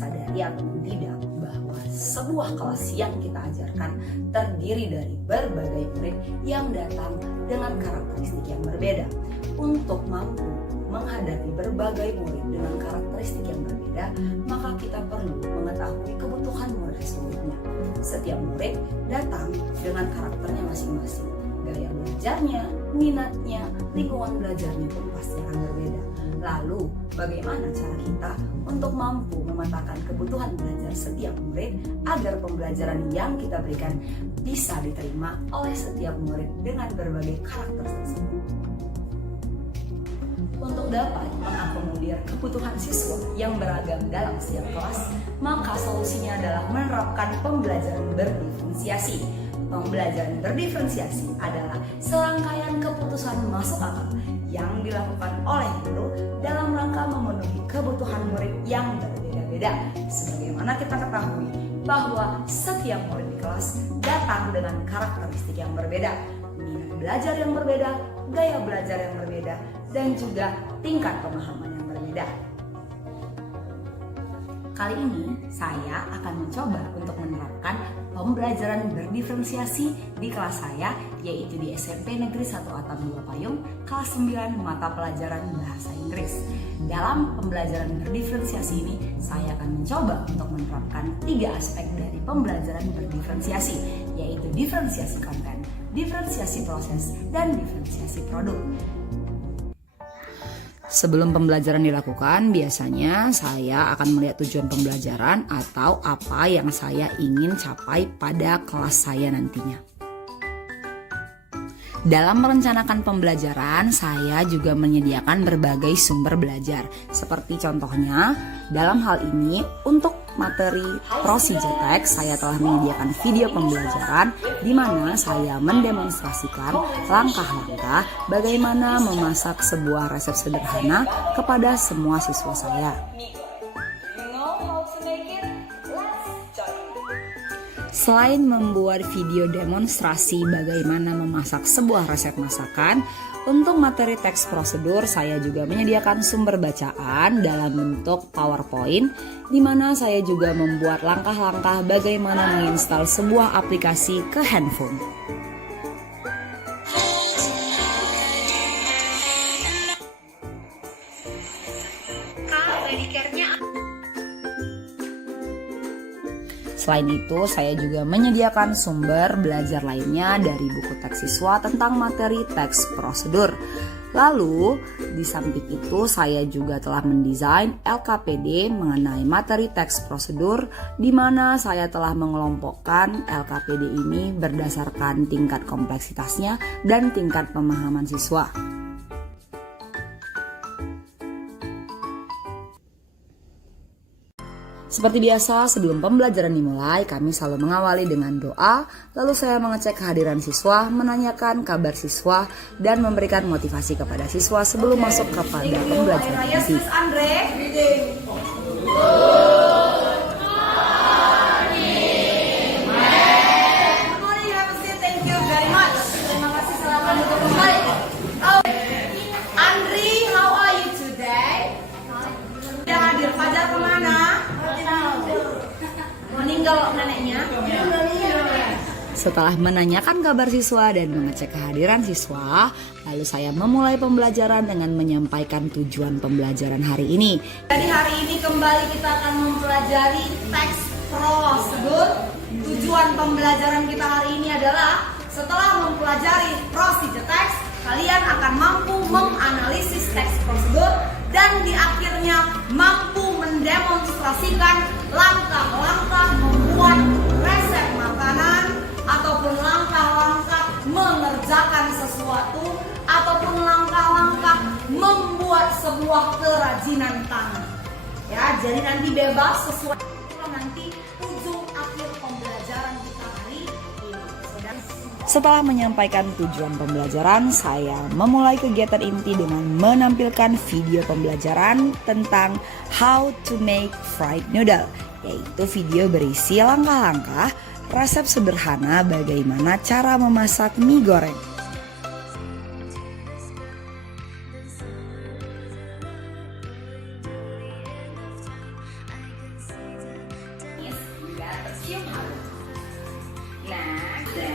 sadari ataupun tidak bahwa sebuah kelas yang kita ajarkan terdiri dari berbagai murid yang datang dengan karakteristik yang berbeda. Untuk mampu menghadapi berbagai murid dengan karakteristik yang berbeda, maka kita perlu mengetahui kebutuhan murid seluruhnya. Setiap murid datang dengan karakternya masing-masing. Gaya belajarnya, minatnya, lingkungan belajarnya pun pasti akan berbeda. Lalu, bagaimana cara kita untuk mampu memetakan kebutuhan belajar setiap murid agar pembelajaran yang kita berikan bisa diterima oleh setiap murid dengan berbagai karakter tersebut? Untuk dapat mengakomodir kebutuhan siswa yang beragam dalam setiap kelas, maka solusinya adalah menerapkan pembelajaran berdiferensiasi. Pembelajaran berdiferensiasi adalah serangkaian keputusan masuk akal yang dilakukan oleh guru dalam rangka memenuhi kebutuhan murid yang berbeda-beda. Sebagaimana kita ketahui bahwa setiap murid di kelas datang dengan karakteristik yang berbeda, minat belajar yang berbeda, gaya belajar yang berbeda, dan juga tingkat pemahaman yang berbeda. Kali ini saya akan mencoba untuk menerapkan pembelajaran berdiferensiasi di kelas saya, yaitu di SMP Negeri 1 Atap 2 Payung, kelas 9 mata pelajaran Bahasa Inggris. Dalam pembelajaran berdiferensiasi ini, saya akan mencoba untuk menerapkan 3 aspek dari pembelajaran berdiferensiasi, yaitu diferensiasi konten, diferensiasi proses, dan diferensiasi produk. Sebelum pembelajaran dilakukan, biasanya saya akan melihat tujuan pembelajaran atau apa yang saya ingin capai pada kelas saya nantinya. Dalam merencanakan pembelajaran, saya juga menyediakan berbagai sumber belajar. Seperti contohnya, dalam hal ini untuk materi Prosijetek, saya telah menyediakan video pembelajaran di mana saya mendemonstrasikan langkah-langkah bagaimana memasak sebuah resep sederhana kepada semua siswa saya. Selain membuat video demonstrasi bagaimana memasak sebuah resep masakan, untuk materi teks prosedur saya juga menyediakan sumber bacaan dalam bentuk PowerPoint, di mana saya juga membuat langkah-langkah bagaimana menginstal sebuah aplikasi ke handphone. Selain itu, saya juga menyediakan sumber belajar lainnya dari buku teks siswa tentang materi teks prosedur. Lalu, di samping itu saya juga telah mendesain LKPD mengenai materi teks prosedur, di mana saya telah mengelompokkan LKPD ini berdasarkan tingkat kompleksitasnya dan tingkat pemahaman siswa. Seperti biasa, sebelum pembelajaran dimulai, kami selalu mengawali dengan doa, lalu saya mengecek kehadiran siswa, menanyakan kabar siswa, dan memberikan motivasi kepada siswa sebelum masuk kepada pembelajaran inti. Setelah menanyakan kabar siswa dan mengecek kehadiran siswa, lalu saya memulai pembelajaran dengan menyampaikan tujuan pembelajaran hari ini. Jadi hari ini kembali kita akan mempelajari teks prosedur. Tujuan pembelajaran kita hari ini adalah setelah mempelajari Prosijetek, kalian akan mampu menganalisis teks prosedur dan di akhirnya mampu mendemonstrasikan langkah-langkah membuat resep makanan ataupun langkah-langkah mengerjakan sesuatu ataupun langkah-langkah membuat sebuah kerajinan tangan. Ya, jadi nanti bebas sesuai nanti ujung akhir pembelajaran kita hari ini. Setelah menyampaikan tujuan pembelajaran, saya memulai kegiatan inti dengan menampilkan video pembelajaran tentang how to make fried noodle, yaitu video berisi langkah-langkah resep sederhana bagaimana cara memasak mie goreng. siung harum. Next, then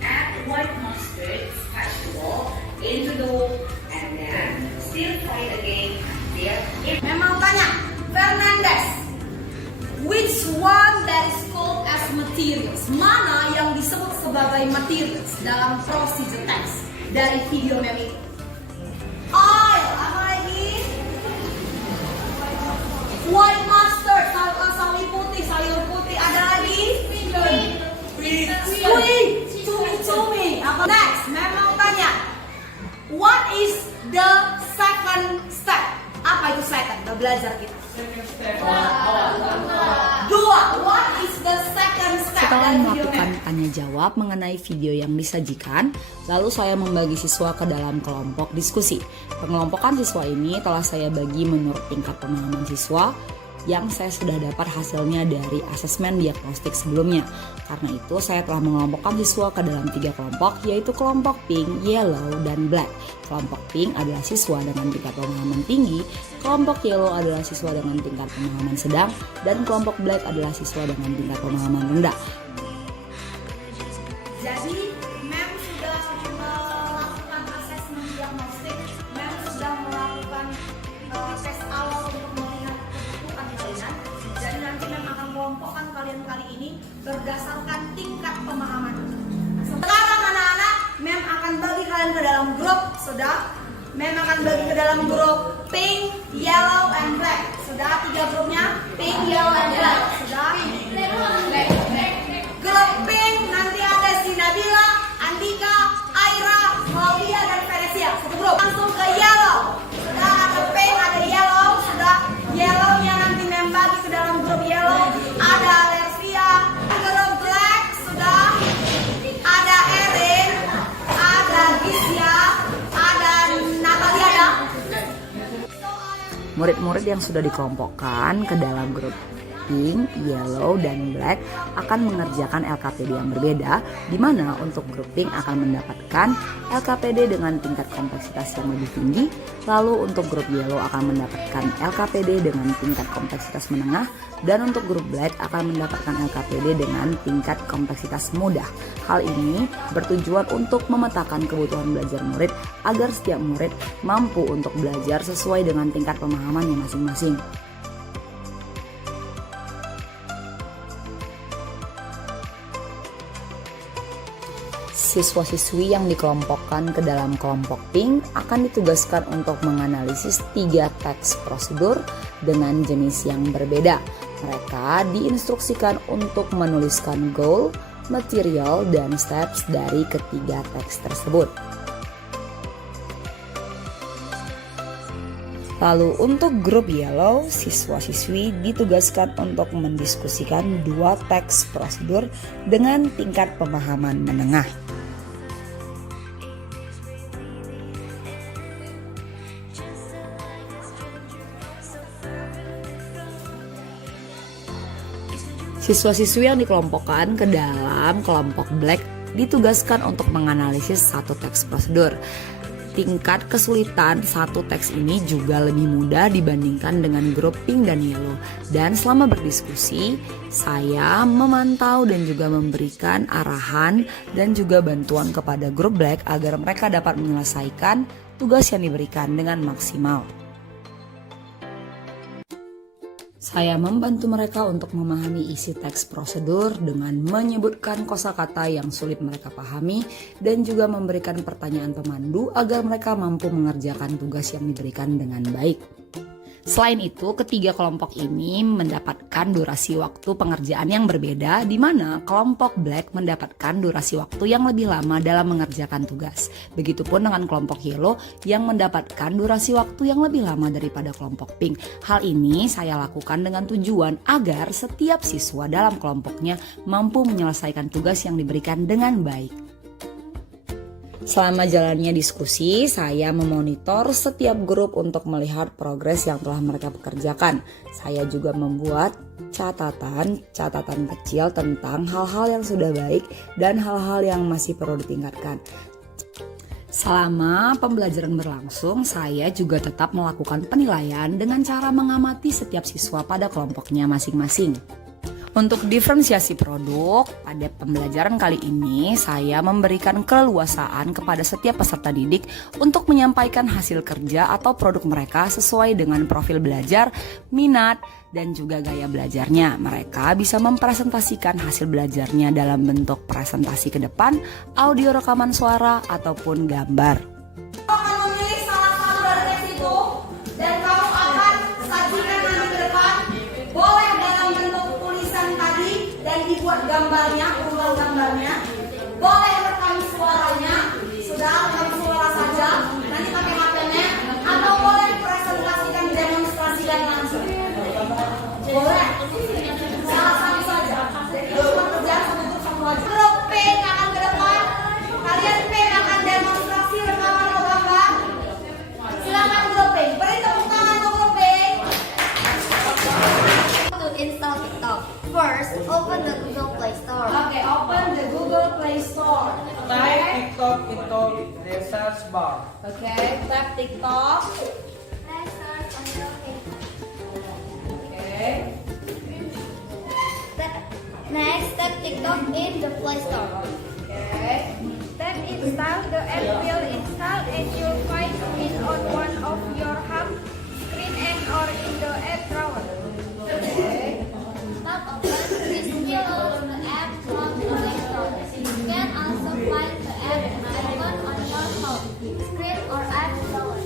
add white mustard vegetable into the dough and then stir fry again until it. Memang tanya, Fernandez, which one that is called as materials? Mana yang disebut sebagai materials dalam procedure text dari video mem itu? Oil, apa lagi? White mustard, sawi putih, sayur putih. Ada lagi? Cumi. Apa next? Memang tanya, what is the second step? Apa itu second? Udah belajar kita. Dua. What is the second step? Setelah melakukan tanya jawab mengenai video yang disajikan, lalu saya membagi siswa ke dalam kelompok diskusi. Pengelompokan siswa ini telah saya bagi menurut tingkat pemahaman siswa yang saya sudah dapat hasilnya dari asesmen diagnostik sebelumnya. Karena itu saya telah mengelompokkan siswa ke dalam 3 kelompok, yaitu kelompok pink, yellow, dan black. Kelompok pink adalah siswa dengan tingkat pemahaman tinggi, kelompok yellow adalah siswa dengan tingkat pemahaman sedang, dan kelompok black adalah siswa dengan tingkat pemahaman rendah. Jadi, Mem sudah melakukan asesmen diagnostik, Mem sudah melakukan tes awal untuk melihat kebutuhan kalian. Jadi nanti Mem akan kelompokkan kalian kali ini berdasarkan tingkat pemahaman. Sekarang anak-anak, Mem akan bagi kalian ke dalam grup, sudah? Mem akan bagi ke dalam grup pink, yellow, and black. Sudah 3 grupnya? Pink, yellow, and black. Sudah? Grup pink nanti ada si Nabila, Andika, Aira, Claudia, dan Venesia. Satu grup. Langsung ke yellow. Sudah ada pink, ada yellow. Sudah yellownya nanti Mem bagi ke dalam grup yellow. Ada Alexia. Grup black sudah ada Erin, ada Gisya, ada Natalia. Ada. Murid-murid yang sudah dikelompokkan ke dalam grup pink, yellow, dan black akan mengerjakan LKPD yang berbeda, di mana untuk grup pink akan mendapatkan LKPD dengan tingkat kompleksitas yang lebih tinggi, lalu untuk grup yellow akan mendapatkan LKPD dengan tingkat kompleksitas menengah, dan untuk grup black akan mendapatkan LKPD dengan tingkat kompleksitas mudah. Hal ini bertujuan untuk memetakan kebutuhan belajar murid agar setiap murid mampu untuk belajar sesuai dengan tingkat pemahamannya masing-masing. Siswa-siswi yang dikelompokkan ke dalam kelompok pink akan ditugaskan untuk menganalisis 3 teks prosedur dengan jenis yang berbeda. Mereka diinstruksikan untuk menuliskan goal, material, dan steps dari ketiga teks tersebut. Lalu untuk grup yellow, siswa-siswi ditugaskan untuk mendiskusikan 2 teks prosedur dengan tingkat pemahaman menengah. Siswa-siswi yang dikelompokkan ke dalam kelompok black ditugaskan untuk menganalisis 1 teks prosedur. Tingkat kesulitan 1 teks ini juga lebih mudah dibandingkan dengan grup pink dan yellow. Dan selama berdiskusi, saya memantau dan juga memberikan arahan dan juga bantuan kepada grup black agar mereka dapat menyelesaikan tugas yang diberikan dengan maksimal. Saya membantu mereka untuk memahami isi teks prosedur dengan menyebutkan kosakata yang sulit mereka pahami dan juga memberikan pertanyaan pemandu agar mereka mampu mengerjakan tugas yang diberikan dengan baik. Selain itu, ketiga kelompok ini mendapatkan durasi waktu pengerjaan yang berbeda, di mana kelompok black mendapatkan durasi waktu yang lebih lama dalam mengerjakan tugas. Begitupun dengan kelompok yellow yang mendapatkan durasi waktu yang lebih lama daripada kelompok pink. Hal ini saya lakukan dengan tujuan agar setiap siswa dalam kelompoknya mampu menyelesaikan tugas yang diberikan dengan baik. Selama jalannya diskusi, saya memonitor setiap grup untuk melihat progres yang telah mereka pekerjakan. Saya juga membuat catatan kecil tentang hal-hal yang sudah baik dan hal-hal yang masih perlu ditingkatkan. Selama pembelajaran berlangsung, saya juga tetap melakukan penilaian dengan cara mengamati setiap siswa pada kelompoknya masing-masing. Untuk diferensiasi produk, pada pembelajaran kali ini saya memberikan keleluasaan kepada setiap peserta didik untuk menyampaikan hasil kerja atau produk mereka sesuai dengan profil belajar, minat, dan juga gaya belajarnya. Mereka bisa mempresentasikan hasil belajarnya dalam bentuk presentasi ke depan, audio rekaman suara, ataupun gambar. Akan memilih salah satu dari teks itu dan kamu akan sajikan nanti ke depan. Boleh dalam bentuk tulisan tadi dan dibuat gambarnya, urutan gambarnya. Boleh rekam suaranya, sudah rekam suara saja, nanti pakai HP-nya, atau boleh presentasikan, demonstrasikan langsung. Boleh, salah satu saja. Jadi cuma kerjaan satu grup satu aja. Grup P akan ke depan. Kalian P akan demonstrasi rekaman atau gambar. Silakan grup P. Beri tepuk tangan untuk grup P. To install TikTok. First, open the Google Play Store. Oke, open the Google Play Store. Type TikTok into the search bar. Oke, tap TikTok. Press search on your page. Oke. Next, tap TikTok in the Play Store. Oke. Then install the app will install and you'll find it on one of your home screen and or in the app drawer. Tap open. This will open the app from the Play Store. You can also find the app icon on your home screen or app drawer.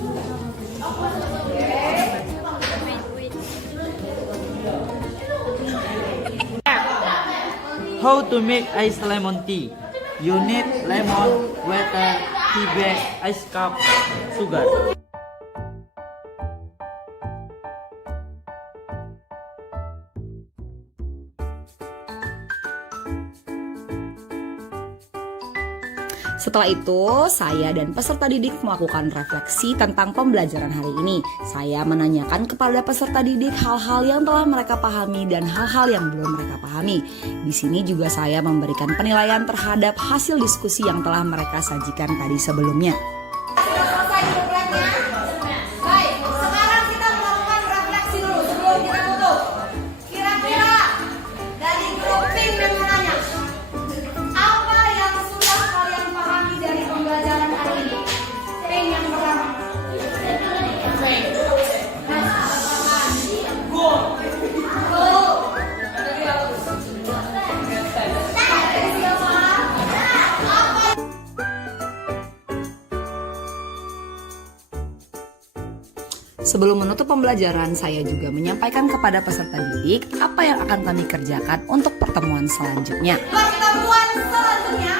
How to make iced lemon tea? You need lemon, water, tea bag, ice cup, sugar. Setelah itu, saya dan peserta didik melakukan refleksi tentang pembelajaran hari ini. Saya menanyakan kepada peserta didik hal-hal yang telah mereka pahami dan hal-hal yang belum mereka pahami. Di sini juga saya memberikan penilaian terhadap hasil diskusi yang telah mereka sajikan tadi sebelumnya. Sudah selesai grupnya? Baik, sekarang kita melakukan refleksi dulu sebelum kita tutup. Kira-kira dari grup Pink yang menanya, apa yang sudah kalian pahami dari pembelajaran hari ini? Pink yang pertama. Sebelum menutup pembelajaran, saya juga menyampaikan kepada peserta didik apa yang akan kami kerjakan untuk pertemuan selanjutnya. Pertemuan selanjutnya,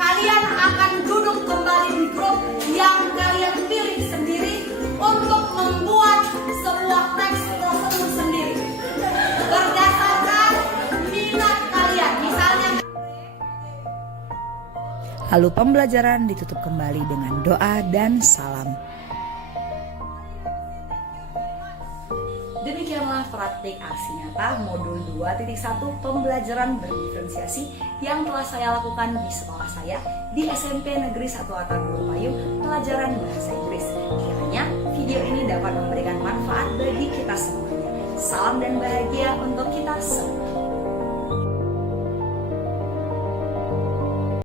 kalian akan duduk kembali di grup yang kalian pilih sendiri untuk membuat sebuah teks prosedur sendiri berdasarkan minat kalian. Misalnya, Lalu pembelajaran ditutup kembali dengan doa dan salam. Demikianlah praktik aksi nyata modul 2.1 pembelajaran berdiferensiasi yang telah saya lakukan di sekolah saya di SMP Negeri 1 Atan Guru Payung pelajaran bahasa Inggris. Kiranya video ini dapat memberikan manfaat bagi kita semuanya. Salam dan bahagia